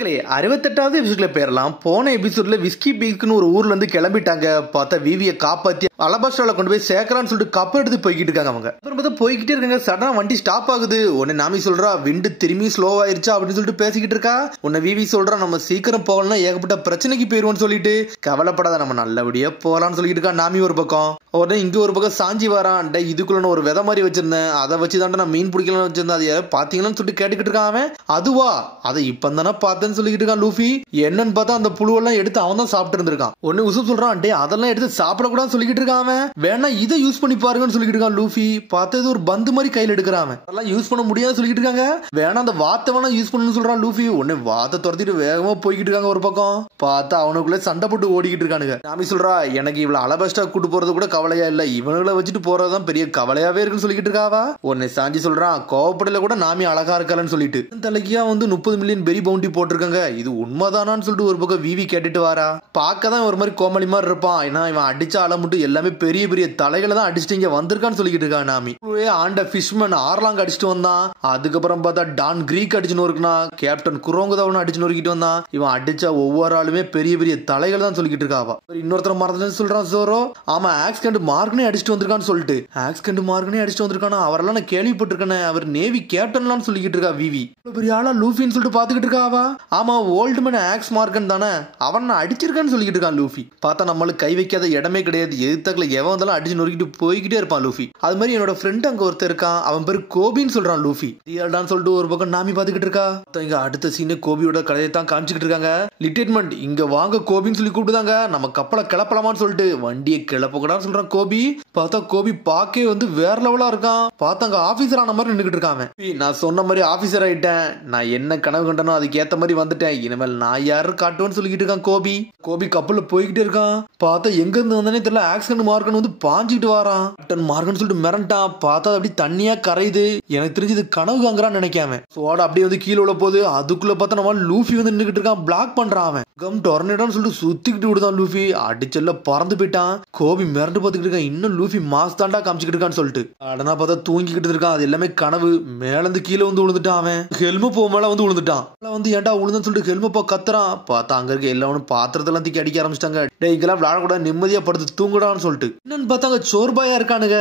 மக்களே 68வது எபிசோட்ல பேரலாம். போன எபிசோட்ல விஸ்கி பீக்னு ஒரு ஊர்ல இருந்து கிளம்பிட்டாங்க. பார்த்தா விவியை காப்பாத்தி அலபாஸ்டால கொண்டு போய் சேர்க்கலான்னு சொல்லிட்டு கப் எடுத்து போய்கிட்டு இருக்காங்க. அவங்க அப்புறம் பார்த்தா போய்கிட்டே இருக்காங்க. சடனா வண்டி ஸ்டாப் ஆகுது. உடனே நாமி சொல்றா விண்டு திரும்பி ஸ்லோ ஆயிருச்சா அப்படின்னு சொல்லிட்டு பேசிக்கிட்டு இருக்கா. உன்னை விவி சொல்றா நம்ம சீக்கிரம் போகலன்னா ஏகப்பட்ட பிரச்சனைக்கு போயிருவோம்னு சொல்லிட்டு கவலைப்படாத நம்ம நல்லபடியா போகலான்னு சொல்லிட்டு இருக்கா நாமி ஒரு பக்கம். உடனே இங்க ஒரு பக்கம் சாஞ்சி வரான். இதுக்குள்ள ஒரு விதை மாதிரி வச்சிருந்தேன், அதை வச்சுதான் நான் மீன் பிடிக்கலாம்னு வச்சிருந்தேன், அதை யாரும் பாத்தீங்களான்னு சொல்லிட்டு கேட்டுக்கிட்டு இருக்கான். அவன் அதுவா அதை இப்ப தானே பார்த்தேன்னு சொல்லிக்கிட்டு இருக்கான் லூஃபி. என்னன்னு பார்த்தா அந்த புழுவெல்லாம் எடுத்து அவன் தான் சாப்பிட்டு இருந்திருக்கான். ஒன்னு உசுப் சொல்றான், டே அதெல்லாம் எடுத்து சாப்பிடக்கூடாதுன்னு சொல்லிக்கிட்டு இருக்கான். அவன் வேணா இதை யூஸ் பண்ணி பாருங்கன்னு சொல்லிக்கிட்டு இருக்கான் லூஃபி. பார்த்தது ஒரு பந்து மாதிரி கையில் எடுக்கிறான். அதெல்லாம் யூஸ் பண்ண முடியாது சொல்லிக்கிட்டு இருக்காங்க. வேணா அந்த வாத்தை வேணா யூஸ் பண்ணணும்னு சொல்றான் லூஃபி. உடனே வாத்தை துரத்திட்டு வேகமா போய்கிட்டு இருக்காங்க. ஒரு பக்கம் பார்த்தா அவனுக்குள்ள சண்டை போட்டு ஓடிக்கிட்டு இருக்கானுங்க. நாமி சொல்றா எனக்கு இவ்வளவு அலபஸ்டா கூட்டு போறது கூட கவலையா இல்ல, இவனுங்களை வச்சுட்டு போறதுதான் பெரிய கவலையாவே இருக்குன்னு சொல்லிக்கிட்டு இருக்காவா. உடனே சாஞ்சி சொல்றான் கோவப்படல கூட நாமி அழகா இருக்கான்னு சொல்லிட்டு தலைக்கியா வந்து 30 மில்லியன் பெரி பவுண்டி போட்டிருக்காங்க. இது உண்மைதானான்னு சொல்லிட்டு ஒரு பக்கம் விவி கேட்டுட்டு வாரா. பார்க்கதான் ஒரு மாதிரி கோமளி மாதிரி இருப்பான். ஏன்னா இவன் அடிச்ச ஆள மட்டும் எல்லாமே பெரிய பெரிய தலைகளை தான் அடிச்சுட்டு இங்க வந்திருக்கான்னு சொல்லிக்கிட்டு இருக்கா நாமி. ஆண்ட பிஷ்மன் ஆர்லாங் அடிச்சுட்டு வந்தான். அதுக்கப்புறம் பார்த்தா டான் கிரீக் அடிச்சுன்னு இருக்குனா, கேப்டன் குரோங்கதவன் அடிச்சு நொறுக்கிட்டு வந்தான். இவன் அடிச்ச ஒவ்வொரு ஆளுமே பெரிய பெரிய தலைகள் தான் சொல்லிக்கிட்டு இருக்காவா. இன்னொருத்தர் மறந்து சொல்றான் ஜோரோ, ஆமா ஆக்ஸ்கண்ட் மார்க்னே அடிச்சுட்டு வந்திருக்கான்னு சொல்லிட்டு. ஆக்ஸ்கண்ட் மார்க்னே அடிச்சுட்டு வந்திருக்கானா, அவரெல்லாம் நான் கேள்விப்பட்டிருக்கேன், அவர் நேவி கேப்டன்லாம் சொல்லிக்கிட்டு இருக்கா விவி. பெரிய ஆளா லூஃபின்னு சொல்லிட்டு பாத்துக்கிட்டு இருக்காவா. ஆமா ஓல்டு மேன் ஆக்ஸ் மார்க்கன் தானே, அவன் நான் அடிச்சிருக்கான்னு சொல்லிக்கிட்டு இருக்கான் லூஃபி. பார்த்தா நம்மளுக்கு கை வைக்காத இடமே கிடையாது, எதிர்த்தாக்கல எவன் வந்தாலும் அடிச்சு நொறுக்கிட்டு போய்கிட்டே இருப்பான் லூஃபி. அது மாதிரி என்னோட ஃப்ரெண்ட் அங்க ஒருத்தர் இருக்கான், அவன் பேரு கோபின்னு சொல்றான் லூஃபி. ரியால்டான்னு சொல்லிட்டு ஒரு பக்கம் நாமி பாத்துக்கிட்டு இருக்கா. இங்க அடுத்த சீனு கோபியோட கதையை தான் காமிச்சுக்கிட்டு இருக்காங்க. லிட்டர்மெண்ட் இங்க வாங்க கோபின்னு சொல்லி கூப்பிட்டுதாங்க, நம்ம கப்பலை கிளப்பலாமான்னு சொல்லிட்டு வண்டியை கிளப்பக்கூடாதுன்னு சொல்றான் கோபி. பார்த்தா கோபி பாக்கே வந்து வேற லெவலா இருக்கான். பார்த்தா அங்க ஆபீசர் ஆன மாதிரி நின்னுக்கிட்டு இருக்கான். நான் சொன்ன மாதிரி ஆபீசர் ஆயிட்டேன், நான் என்ன கனவு கண்டனோ அதுக்கு ஏத்த மாதிரி வந்துட்டேன், இனிமேல் நான் யாரு காட்டுவேன்னு சொல்லிக்கிட்டு இருக்கான் கோபி. கோபி கப்பல்ல போய்கிட்டே இருக்கான். பார்த்தா எங்க இருந்து வந்தானே தெரியல, ஆக்சிடென்ட் மார்க்கன் வந்து பாஞ்சிட்டு வரான். கேப்டன் மார்க்கன் சொல்லிட்டு மிரண்டான். பார்த்தா அப்படி தண்ணியா கரையுது. எனக்கு தெரிஞ்சு இது கனவு காங்குறான்னு நினைக்காம சோட அப்படியே வந்து கீழே உள்ள போகுது. அதுக்குள்ள பார்த்தா நம்ம லூஃபி வந்து நின்னுக்கிட்டு இருக்கான், பிளாக் பண்றான். அவன் கம் டொர்னேடோன்னு சொல்லிட்டு சுத்திக்கிட்டு விடுதான் லூஃபி. அடிச்சல்ல பறந்து போயிட்டான். கோபி மிரண்டு பார்த்துக்கிட்டு இருக்கான், இன்னும் லூஃபி மாஸ் தாண்டா காமிச்சுக்கிட்டு இருக்கான்னு சொல்லிட்டு. அடனா பார்த்தா தூங்கிக்கிட்டு இருக்கான், அது எல்லாமே கனவு. மேல இருந்து கீழே வந்து விழுந்துட்டான். அவன் ஹெல்மெட் மேல வந்து விழுந்துட்டான். வந்து ஏன்டா விழுந்துன்னு சொல்லிட்டு ஹெல்மெட் கத்துறான். பார்த்தா அங்க இருக்க எல்லாரும் பாத்திரத்தெல்லாம் தூக்கி அடிக்க ஆரம்பிச்சிட்டாங்க. டே இங்கெல்லாம் விளையாடக்கூடாது, நிம்மதியா படுத்து தூங்குடான்னு சொல்லிட்டு. என்னன்னு பார்த்தாங்க சோர்பாயா இருக்கானுங்க.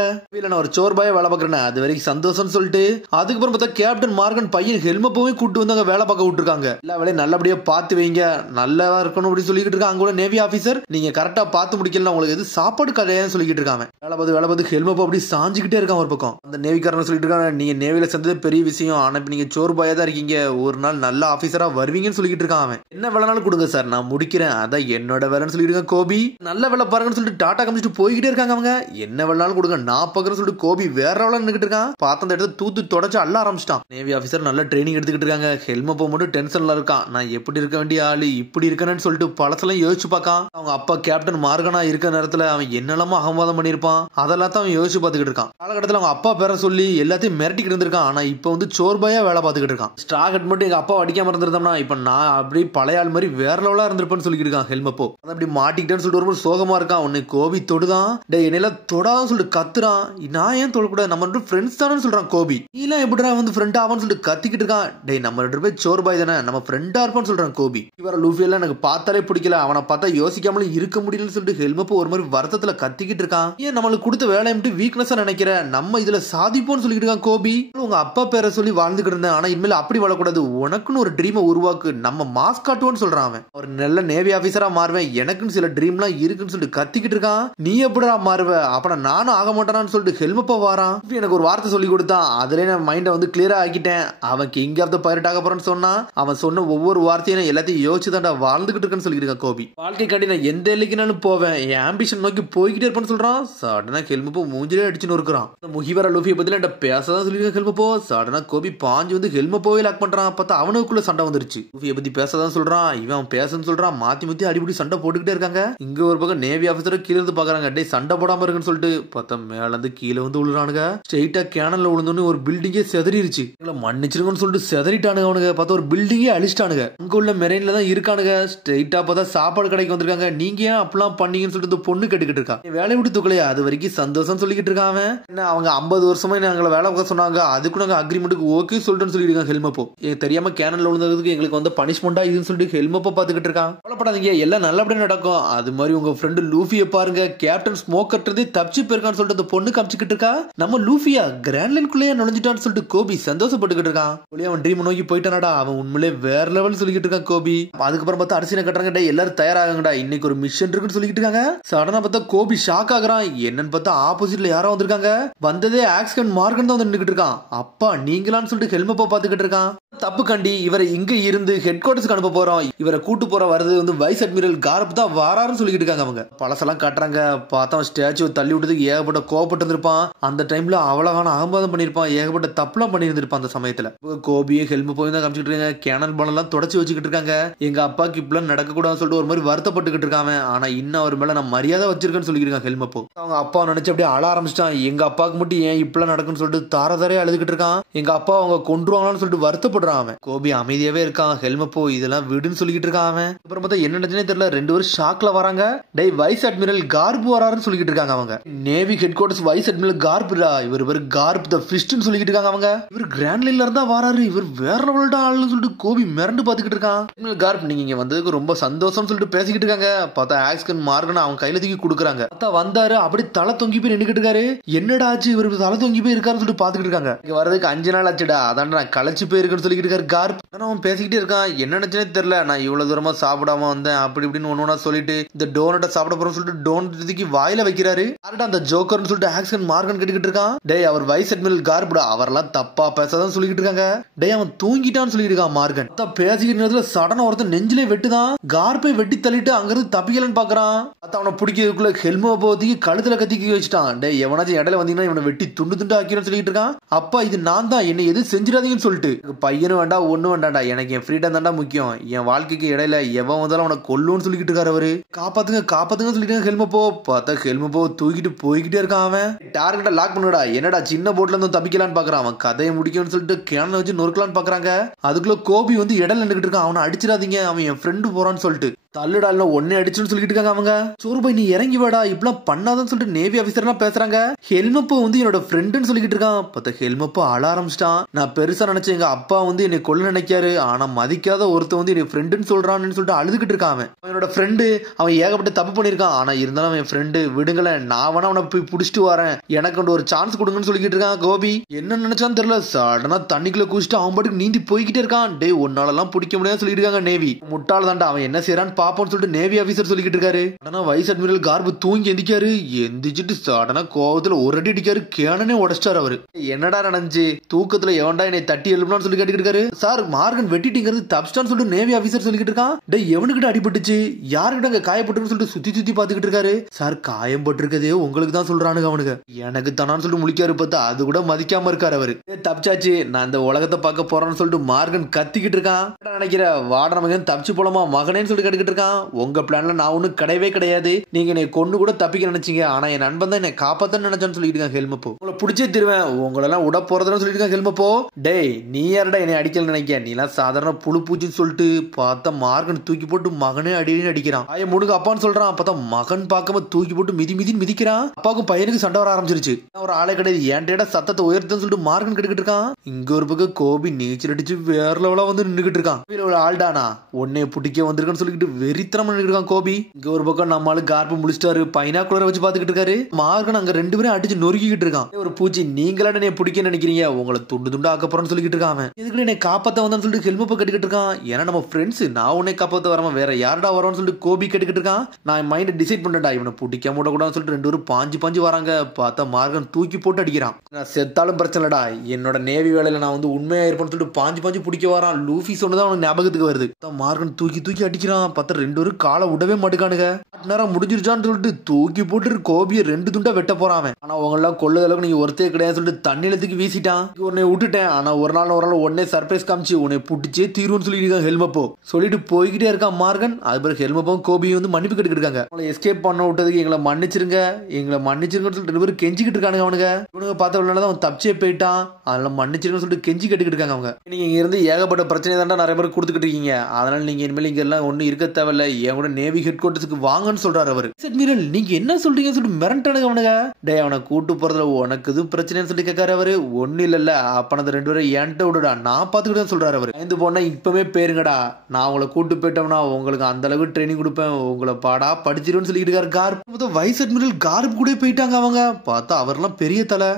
நான் ஒரு சோர்பாயா வேலை பார்க்கறேன், அது வரைக்கும் சந்தோஷம்னு சொல்லிட்டு. அதுக்கப்புறம் பார்த்தா கேப்டன் மார்கன் பையன் ஹெல்மெட்டும் கூட்டு வந்து அங்க வேலை பார்க்க விட்டுருக்காங்க. எல்லா வேலையும் நல்லபடியா பார்த்து வைங்க, நல்லா இருக்கணும் அப்படின்னு சொல்லிட்டு இருக்காங்க. அங்க கூட நேவி ஆபீசர் நீங்க கரெக்டா பார்த்து முடிக்கலாம், உங்களுக்கு எது சாப்பாடு கதையான்னு சொல்லிட்டு இருக்காங்க. வேலை பார்த்து ஹெல்மெட் அப்படி சாஞ்சுக்கிட்டே இருக்கான் ஒரு பக்கம். அந்த நேவிக்காரன் சொல்லிட்டு இருக்காங்க, நீங்க நேவில சேர்ந்தது பெரிய விஷயம், ஆனா இப்ப நீங்க சோர்பாயா தான் இருக்கீங்க, ஒரு நாள் நல்ல ஆபீசரா வருவீங்கன்னு சொல்லிட்டு இருக்கான். அவன் என்ன வேலைனாலும் கொடுங்க சார், நான் முடிக்கிறேன், அதான் என்னோட வேலைன்னு சொல்லிட்டு இருக்கான் கோபி. நல்ல வேலை பாருங்கன்னு சொல்லிட்டு டாடா காமிச்சிட்டு போய்கிட்டே இருக்காங்க. அவங்க என்ன வேலைனாலும் கொடுங்க நான் பாக்குறேன்னு சொல்லிட்டு கோபி வேற வேலை நின்னுட்டு இருக்கான். பார்த்த அந்த இடத்த தூத்து தொடச்சு அள்ள ஆரம்பிச்சிட்டான். நேவி ஆபீசர் நல்ல ட்ரைனிங் எடுத்துக்கிட்டு இருக்காங்க. ஹெல்மெட் மட்டும் டென்ஷன்ல இருக்கான், நான் எப்படி இருக்க வேண்டிய ஆளு இப்படி இருக்கணும்னு சொல்லிட்டு பழசெல்லாம் யோசிச்சு பார்க்கான். அவங்க அப்பா கேப்டன் மார்கனா இருக்க நேரத்துல அவன் என்னெல்லாமோ அகம்பாதம் பண்ணிருப்பான், அதெல்லாம் அவன் யோசிச்சு பார்த்துக்கிட்டு இருக்கான். காலகட்டத்தில் அவங்க அப்பா பேரை சொல்லி எல்லாத்தையும் மிரட்டிக்கிட்டு இருந்திருக்கான். ஆனா இப்ப வந்து சோர்பாயா வேலை பார்த்துக்கிட்டு இருக்கான். ஸ்ட்ராகட் மட்டும் எங்க அப்பா அடிக்காம இருந்திருந்தோம்னா இப்ப நான் அப்படி பழைய ஆள் மாதிரி வேற லெவலா இருந்திருப்பேன்னு சொல்லிட்டு இருக்கான். ஹெல்மெப்போ அதை அப்படி மாட்டிக்கிட்டேன்னு சொல்லிட்டு ரொம்ப சோகமா இருக்கான். உன்னை கோபி தொடுதான், டே என்னெல்லாம் தொடான்னு சொல்லிட்டு கத்துறான். நான் ஏன் தொடக்கூடாது, நம்ம ரெண்டு ஃப்ரெண்ட்ஸ் தானு சொல்றான் கோபி. நீலாம் எப்படிடா வந்து ஃப்ரெண்ட் ஆவான்னு சொல்லிட்டு கத்திக்கிட்டு இருக்கான். டே நம்ம ரெண்டு பேர் சோர்பாய் தானே, நம்ம ஃப்ரெண்டா இருப்பான்னு சொல்றான் கோபி. இவர லூஃபி எல்லாம் எனக்கு பார்த்தாலே பிடிக்கல, அவனை பார்த்தா யோசிக்காமலும் இருக்க முடியலன்னு சொல்லிட்டு ஹெல்மெப்போ ஒரு மாதிரி வருத்தத்துல கத்திக்கிட்டு இருக்கான். ஏன் நம்மளுக்கு கொடுத்த வேலையை மட்டும் வீக்னஸா நினைக்கிற, நம்ம இதுல சாதிப்போம்னு சொல்லிட்டு இருக்கான் கோபி. உங்க அப்பா பேரை சொல்லி வாழ்ந்துகிட்டு இருந்தேன், ஆனா இனிமேல் அப்படி வாழக்கூடாது, உனக்குன்னு ஒரு ட்ரீமை உருவாக்கு, நம்ம மாஸ் காட்டுவோன்னு சொல்றான். அவன் ஒரு நல்ல நேவி ஆபீசரா மாறுவேன், எனக்குன்னு சில ட்ரீம்லாம் இருக்குன்னு சொல்லிட்டு கத்திக்கிட்டு இருக்கான். நீ எப்படிடா மாறுவ, அப்ப நானும் ஆக மாட்டானான்னு சொல்லிட்டு ஹெல்மெப்போ வாரான். எனக்கு ஒரு வார்த்தை சொல்லி கொடுத்தான், அதுல நான் மைண்டை வந்து கிளியரா ஆக்கிட்டேன். அவன் கிங் ஆஃப் த பைரட் ஆக போறான்னு சொன்னா, அவன் சொன்ன ஒவ்வொரு வார்த்தையும் எல்லாத்தையும் யோசிச்சு தான்டா வாழ்ந்துகிட்டு இருக்கேன்னு சொல்லிட்டு இருக்கான் கோபி. வாழ்க்கை காட்டி நான் எந்த எல்லைக்குனாலும் போவேன், என் ஆம்பிஷன் நோக்கி போய்கிட்டே இருப்பேன்னு சொல்றான். சடனா ஹெல்மெப்போ மூஞ்சிலே அடிச்சுன்னு இருக்கிறான். முகிவர லூஃபியை பத்தில என்கிட்ட பேசதான் சொல்லியிருக்கான் ஹெல்மெப்போ. சடனா கோபி பாஞ்சு வந்து ஹெல்மெப்போவே லாக் பண்றான். பார்த்தா அவனுக்குள்ள சண்டை வந்துருச்சு. லூஃபியை பத்தி பேசதான் சொல்றான், இவன் பேசன்னு சொல்றான். மாத்தி மாத்தி அடிப்படி சண்டை போட்டுக்கிட்டே இருக்காங்க. இங்க ஒரு பக்கம் நேவி ஆபீசர் கீழே இருந்து பாக்குறாங்க, டே சண்டை போடாம இருக்குன்னு சொல்லிட்டு. பார்த்தா மேல இருந்து கீழே வந்து விழுறானுங்க. ஸ்ட்ரெயிட்டா கேனல்ல விழுந்தோன்னு ஒரு பில்டிங்கே செதறிடுச்சு. மன்னிச்சிருங்கன்னு சொல்லிட்டு செதறிட்டானுங்க. அவனுங்க பார்த்தா ஒரு பில்டிங்கே அழிச்சிட்டானுங்க. அங்க உள்ள மெரைன்ல தான் இருக்கானுங்க. ஸ்ட்ரெயிட்டா பார்த்தா சாப்பாடு கடைக்கு வந்திருக்காங்க. நீங்க ஏன் அப்பெல்லாம் பண்ணீங்கன்னு சொல்லிட்டு பொண்ணு கேட்டுக்கிட்டு இருக்கா. வேலை விட்டு தூக்கலையா, அது வரைக்கும் சந்தோஷம் சொல்லிக்கிட்டு இருக்கான். என்ன அவங்க 50 வருஷமா நாங்களை வேலை பார்க்க சொன்னாங்க, அதுக்கு நாங்க அக்ரிமெண்ட்டுக்கு ஓகே சொல்லிட்டு சொல்லிருக்காங்க ஹெல்மெப்போ. தெரியாம கேனல்ல விழுந்ததுக்கு எங்களுக்கு அவங்களுக்கு வந்து பனிஷ்மெண்டா இதுன்னு சொல்லிட்டு ஹெல்மெப்பை பாத்துக்கிட்டு இருக்கான். கவலைப்படாதீங்க, எல்லாம் நல்லபடியா நடக்கும். அது மாதிரி உங்க ஃப்ரெண்டு லூஃபியை பாருங்க, கேப்டன் ஸ்மோக்கர் தப்பிச்சு போயிருக்கான்னு சொல்லிட்டு அந்த பொண்ணு காமிச்சுக்கிட்டு இருக்கா. நம்ம லூஃபியா கிராண்ட் லைனுக்குள்ளேயே நுழைஞ்சிட்டான்னு சொல்லிட்டு கோபி சந்தோஷப்பட்டுக்கிட்டு இருக்கான். அவன் ட்ரீம் நோக்கி போயிட்டானடா, அவன் உண்மையிலே வேற லெவல் சொல்லிக்கிட்டு இருக்கான் கோபி. அதுக்கப்புறம் பார்த்தா அரிசினை கட்டுறாங்க, எல்லாரும் தயாராகங்கடா, இன்னைக்கு ஒரு மிஷன் இருக்குன்னு சொல்லிக்கிட்டு இருக்காங்க. சடனா பார்த்தா கோபி ஷாக் ஆகுறான். என்னன்னு பார்த்தா ஆப்போசிட்ல யாரோ வந்திருக்காங்க. வந்ததே ஆக்ஸ்கன் மார்கன் தான் வந்து நின்னுக்கிட்டு இருக்கான். அப்பா நீங்களான்னு சொல்லிட்டு ஹெல்மெப்பை பாத்துக்கிட்டு இருக்கான். தப்பு கண்டி, இவரை இங்க இருந்து ஹெட் குவார்டர்ஸ்க்கு அனுப்ப போறோம். இவரை கூட்டு போற வருது வந்து வைஸ் அட்மிரல் கார்ப் தான் வாராருன்னு சொல்லிக்கிட்டு இருக்காங்க. அவங்க பழசெல்லாம் காட்டுறாங்க. பார்த்தா ஸ்டாச்சு தள்ளி விட்டதுக்கு ஏகப்பட்ட கோவப்பட்டு இருந்திருப்பான். அந்த டைம்ல அவ்வளவான அகம்பாதம் பண்ணிருப்பான், ஏகப்பட்ட தப்புலாம் பண்ணியிருந்திருப்பான். அந்த சமயத்துல கோபியும் ஹெல்மெட் போய் தான் காமிச்சிட்டு இருக்காங்க. கேனல் பால் எல்லாம் தொடச்சு வச்சுக்கிட்டு இருக்காங்க. எங்க அப்பாக்கு இப்பெல்லாம் நடக்க கூடாதுன்னு சொல்லிட்டு ஒரு மாதிரி வருத்தப்பட்டுக்கிட்டு இருக்காங்க. ஆனா இன்னும் அவர் மேல நான் மரியாதை வச்சிருக்கேன்னு சொல்லிட்டு இருக்காங்க ஹெல்மெப்போ. அவங்க அப்பா நினைச்சு அப்படியே அழ ஆரம்பிச்சிட்டான். எங்க அப்பாவுக்கு மட்டும் ஏன் இப்பெல்லாம் நடக்குன்னு சொல்லிட்டு தாரதாரே அழுதுகிட்டு இருக்கான். எங்க அப்பா அவங்க கொன்றுவாங்கன்னு சொல்லிட்டு வருத்தப்படுறான் அவன். கோபி அமைதியாவே இருக்கான். ஹெல்மெப்போ இதெல்லாம் விடுன்னு சொல்லிக்கிட்டு இருக்கான் அவன். அப்புறம் பார்த்தா என்ன நடந்துச்சுனே தெரியல, 2 பேரும் ஷாக்ல வராங்க. டேய் வைஸ் அட்மிரல் கார்ப் வராருன்னு சொல்லிக்கிட்டு இருக்காங்க அவங்க. Navy headquarters vice admiral கார்ப்ரா, இவர் கார்ப் தி ஃபிஸ்ட்னு சொல்லிக்கிட்டு இருக்காங்க அவங்க. இவர் கிராண்ட் லைன்ல இருந்தா வராரு, இவர் வேற லெவல்டா ஆளுன்னு சொல்லிட்டு கோபி மிரண்டு பாத்துக்கிட்டு இருக்கான். அட்மிரல் கார்ப் நீங்க இங்க வந்ததுக்கு ரொம்ப சந்தோஷம்னு சொல்லிட்டு பேசிக்கிட்டு இருக்காங்க. பார்த்தா ஆக்ஸ்கன் மார்கன் அவன் கையில தூக்கி கொடுக்குறாங்க. பார்த்தா வந்தாரு, அப்படி தலை தொங்கி போய் நின்னுக்கிட்டு இருக்காரு. என்னடா ஆச்சு இவர் தலை தொங்கி போய் இருக்காருன்னு சொல்லிட்டு பாத்துக்கிட்டு இருக்காங்க. இங்க வரதுக்கு 5 நாள் ஆச்சுடா, அதான் நான் களைச்சு போயிருக்கேன்னு சொல்லிக்கிட்டு இருக்காரு கார்ப். அவன் பேசிக்கிட்டே இருக்கான். என்ன நினைச்சனே தெரியல, நான் இவ்வளவு தூரமா சாப்பிடாம வந்தேன் அப்படி இப்படின்னு ஒண்ணு சொல்லிட்டு இந்த டோனட்டை சாப்பிட போறோம்னு சொல்லிட்டு டோனட் வாயில வைக்கிறாரு. அந்த ஜோக்கர்னு சொல்லிட்டு ஆக்ஸ்கன் மார்கன் கேட்டுக்கிட்டு இருக்கான். டேய் அவர் வைஸ் அட்மிரல் கார்ப்டா, அவரெல்லாம் தப்பா பேசாதான் சொல்லிக்கிட்டு இருக்காங்க. டேய் அவன் தூங்கிட்டான்னு சொல்லிட்டு இருக்கான் மார்கன். பேசிக்கிட்டு நேரத்துல சடனா ஒருத்தன் நெஞ்சிலே வெட்டுதான். கார்பை வெட்டி தள்ளிட்டு அங்கிருந்து தப்பிக்கலன்னு பாக்குறான். அவனை பிடிக்கிறதுக்குள்ள ஹெல்மெட் போத்தி கழுத்துல கத்திக்கி வச்சுட்டான். டேய் எவனாச்சும் இடையில வந்தீங்கன்னா இவனை வெட்டி துண்டு துண்டு ஆக்கிரும் சொல்லிட்டு இருக்கான். அப்பா இது நான் தான், என்ன எது செஞ்சிடாதீங்கன்னு சொல்லிட்டு. பையனும் வேண்டாம் ஒண்ணு வேண்டாம்டா, எனக்கு என் ஃப்ரீடம் தான்டா முக்கியம், என் வாழ்க்கைக்கு இடையில எவன் வந்தாலும் அவனை கொல்லுன்னு சொல்லிக்கிட்டு இருக்காரு அவரு. காப்பாத்துங்க காப்பாத்துங்க சொல்லிட்டு ஹெல்மெப்போ. பார்த்தா ஹெல்மெப்போ தூக்கிட்டு போய்கிட்டே இருக்கான் அவன். டார்கெட்டை லாக் பண்ணுடா, என்னடா சின்ன போட்ல இருந்து தப்பிக்கலான்னு பாக்குறான். அவன் கதையை முடிக்கணும்னு சொல்லிட்டு கேன வச்சு நொறுக்கலான்னு பாக்குறாங்க. அதுக்குள்ள கோபி வந்து இடையில நின்னுக்கிட்டு இருக்கான். அவனை அடிச்சிடாதீங்க, அவன் என் ஃப்ரெண்டு போறான்னு சொல்லிட்டு. தள்ளுடால ஒன்னே அடிச்சுன்னு சொல்லிட்டு இருக்காங்க அவங்க. சோறுபாய் நீ இறங்கி வாடா, இப்பெல்லாம் பண்ணாதன்னு சொல்லிட்டு நேவி ஆபீசர்லாம் பேசுறாங்க. ஹெல்மெப்போ வந்து என்னோட ஃப்ரெண்டுன்னு சொல்லிக்கிட்டு இருக்கான். பார்த்தா ஹெல்மெப்போ அழ ஆரம்பிச்சிட்டான். நான் பெருசா நினைச்சேன் எங்க அப்பா வந்து என்னை கொல்ல நினைக்காரு, ஆனா மதிக்காத ஒருத்த வந்து என்னை ஃப்ரெண்டுன்னு சொல்றான்னு சொல்லிட்டு அழுதுகிட்டு இருக்கான் அவன். அவனோட ஃப்ரெண்டு, அவன் ஏகப்பட்ட தப்பு பண்ணிருக்கான், ஆனா இருந்தாலும் அவன் ஃப்ரெண்டு, விடுங்களேன் நான் வேணா அவனை போய் புடிச்சிட்டு வரேன், எனக்கு ஒரு சான்ஸ் கொடுங்கன்னு சொல்லிக்கிட்டு இருக்கான் கோபி. என்ன நினைச்சான்னு தெரியல, சடனா தண்ணிக்குள்ள குடிச்சிட்டு அவன் பாட்டுக்கு நீந்தி போய்கிட்டே இருக்கான். டே உன்னாலெல்லாம் பிடிக்க முடியாது சொல்லிட்டு இருக்காங்க நேவி. முட்டாள் தாண்டா, அவன் என்ன செய்யறான்னு பாப்போம்னு சொல்லிட்டு நேவி ஆபீசர் சொல்லிக்கிட்டு இருக்காரு. ஆனா வைஸ் அட்மிரல் கார்ப் தூங்கி எந்திக்காரு. எந்திச்சிட்டு சடனா கோவத்துல ஒரு அடி அடிக்காரு. கேனனே உடைச்சிட்டாரு அவரு. என்னடா நடந்துச்சு, தூக்கத்துல எவன்டா என்னை தட்டி எழுப்பலாம்னு சொல்லி கேட்டுக்கிட்டு இருக்காரு. சார் மார்கன் வெட்டிட்டிங்கிறது தப்ஸ்டான்னு சொல்லிட்டு நேவி ஆபீசர் சொல்லிக்கிட்டு இருக்கான். டே எவனுக்கிட்ட அடிபட்டுச்சு, யாருக்கிட்ட அங்க காயப்பட்டுன்னு சொல்லிட்டு சுத்தி சுத்தி பாத்துக்கிட்டு இருக்காரு. சார் காயம் பட்டிருக்கதே உங்களுக்கு தான் சொல்றானுங்க அவனுக்கு, எனக்கு தானான்னு சொல்லிட்டு முழிக்காரு. பார்த்தா அது கூட மதிக்காம இருக்காரு அவரு. தப்பிச்சாச்சு, நான் இந்த உலகத்தை பார்க்க போறேன்னு சொல்லிட்டு மார்கன் கத்திக்கிட்டு இருக்கான். நினைக்கிற வாட மகன் தப்பிச்சு போலாமா மகனேன்னு சொல்லிட்டு கேட்டுக்கிட்டு இருக்கான். உங்க பிளான்ல நான் ஒன்னும் கிடையவே கிடையாது, நீங்க என்னை கொண்டு கூட தப்பிக்க நினைச்சீங்க, ஆனா என் நண்பன் தான் என்னை காப்பாத்த நினைச்சான்னு சொல்லிட்டு இருக்கான் ஹெல்மெப்போ. உங்களை பிடிச்சே திருவேன், உங்களெல்லாம் விட போறதுன்னு சொல்லிட்டு இருக்கான் ஹெல்மெப்போ. டேய் நீ யாரடா என்னை அடிக்கல நினைக்க, நீ எல்லாம் சாதாரண புழு பூச்சின்னு சொல்லிட்டு பார்த்தா மார்கன் தூக்கி போட்டு மகனே அடின்னு அடிக்கிறான். ஆய முடுங்க அப்பான்னு சொல்றான். பார்த்தா மகன் பார்க்காம தூக்கி போட்டு மிதி மிதின்னு மிதிக்கிறான். அப்பாவுக்கும் பையனுக்கு சண்டை வர ஆரம்பிச்சிருச்சு. ஒரு ஆளே கிடையாது, ஏன்டா சத்தத்தை உயர்த்துன்னு சொல்லிட்டு மார்கன் கேட்டுக்கிட்டு இருக்கான். இங்க ஒரு பக்கம் கோபி நீச்சல் அடிச்சு வேற லெவலா வந்து நின்றுகிட்டு இருக்கான். ஒரு ஆள்டானா உன்னை பிடிக்க வந்திருக்கான்னு சொல்லிட்டு வெறித்தனமா நின்றுட்டு கோபி. இங்க ஒரு பக்கம் நம்மளால கார்பு முடிச்சிட்டாரு, பைனாக்குலரை வச்சு பாத்துக்கிட்டு இருக்காரு. மார்கன் அங்க 2 பேரும் அடிச்சு நொறுக்கிட்டு இருக்கான். ஒரு பூச்சி நீங்களா என்னை பிடிக்க நினைக்கிறீங்க, உங்களை துண்டு துண்டு ஆக்க போறேன்னு சொல்லிட்டு இருக்கான். இதுக்கு என்னை காப்பாத்த வந்தான்னு சொல்லிட்டு ஹெல்மெப்பை கட்டிக்கிட்டு இருக்கான். ஏன்னா நம்ம ஃப்ரெண்ட்ஸ், நான் உன்னை காப்பாத்த வரமா வேற யாரடா வரோன்னு சொல்லிட்டு கோபி கட்டிக்கிட்டு இருக்கான். நான் மைண்ட் டிசைட் பண்ணிட்டா, இவனை பிடிக்க கூடாதுன்னு சொல்லிட்டு 2 பேரும் பாஞ்சு வராங்க. பார்த்தா மார்கன் தூக்கி போட்டு அடிக்கிறான். நான் செத்தாலும் பிரச்சனை இல்லடா, என்னோட நேவி வேலையில நான் வந்து உண்மையா இருப்பேன்னு சொல்லிட்டு பாஞ்சு பிடிக்க வரான். லூஃபி சொன்னதான் அவனுக்கு ஞாபகத்துக்கு வருது. மார்கன் தூக்கி அடிக்கிறான். பார்த்தா 2 பேரும் காலை விடவே மாட்டுக்கானுங்க. நேரம் முடிஞ்சிருச்சான்னு சொல்லிட்டு தூக்கி போட்டு கோபியை 2 துண்டா வெட்ட போறான். ஆனா அவங்க எல்லாம் கொள்ளுத அளவுக்கு நீங்க ஒருத்தே கிடையாது சொல்லிட்டு தண்ணியில தூக்கி வீசிட்டான். உன்னை விட்டுட்டேன், ஆனா ஒரு நாள் உடனே சர்ப்ரைஸ் காமிச்சு உன்னை புடிச்சே தீர்வுன்னு சொல்லிட்டு ஹெல்மெப்போ சொல்லிட்டு போய்கிட்டே இருக்கான் மார்கன். அது பிறகு ஹெல்மெப்போம் கோபியும் வந்து மன்னிப்பு கேட்டுக்கிட்டு இருக்காங்க. அவங்களை எஸ்கேப் பண்ண விட்டதுக்கு எங்களை மன்னிச்சிருங்கன்னு சொல்லிட்டு 2 பேரும் கெஞ்சிக்கிட்டு இருக்கானுங்க. அவனுங்க பார்த்தவனால அவன் தப்பிச்சே போயிட்டான், அதெல்லாம் மன்னிச்சிருங்கன்னு சொல்லிட்டு கெஞ்சி கேட்டுக்கிட்டு இருக்காங்க. அவங்க நீங்க இங்க இருந்து ஏகப்பட்ட பிரச்சனை தான் நிறைய பேர் கொடுத்துக்கிட்டு இருக்கீங்க, அதனால நீங்க இனிமேல் இங்க எல்லாம் ஒண்ணு இருக்க தேவையில்ல, என் கூட நேவி ஹெட் குவார்டர்ஸ்க்கு வாங்க வாங்கன்னு சொல்றாரு அவரு. அட்மிரல் நீங்க என்ன சொல்றீங்கன்னு சொல்லிட்டு மிரண்டானுங்க அவனுங்க. டேய் அவனை கூட்டு போறதுல உனக்கு எதுவும் பிரச்சனைன்னு சொல்லி கேட்காரு அவரு. ஒண்ணு இல்ல அப்ப அந்த 2 பேரும் என்கிட்ட விடுடா நான் பாத்துக்கிட்டேன்னு சொல்றாரு அவரு. பயந்து போனா இப்பவே பேருங்கடா, நான் உங்களை கூட்டு போயிட்டோம்னா உங்களுக்கு அந்த அளவுக்கு ட்ரைனிங் கொடுப்பேன், உங்களை பாடா படிச்சிருன்னு சொல்லிட்டு இருக்காரு கார்ப். வைஸ் அட்மிரல் கார்ப் கூட போயிட்டாங்க அவங்க. பார்த்தா அவர்லாம் பெரிய தலை.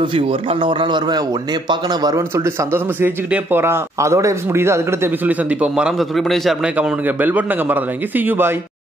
லூஃபி ஒரு நாள் வருவேன், உன்னே பார்க்க நான் வருவேன்னு சொல்லிட்டு சந்தோஷமா சிரிச்சுக்கிட்டே போறான். அதோட எபிசோட் முடியுது. அதுக்கடுத்த எபிசோட் சந்திப்போம். மறந்து சப்ஸ்கிரைப் பண்ணி ஷேர் பண்ணி கமெண்ட் பண்ணுங்க. பெல் பட்டன் மறந்துடாதீங்க. See you bye.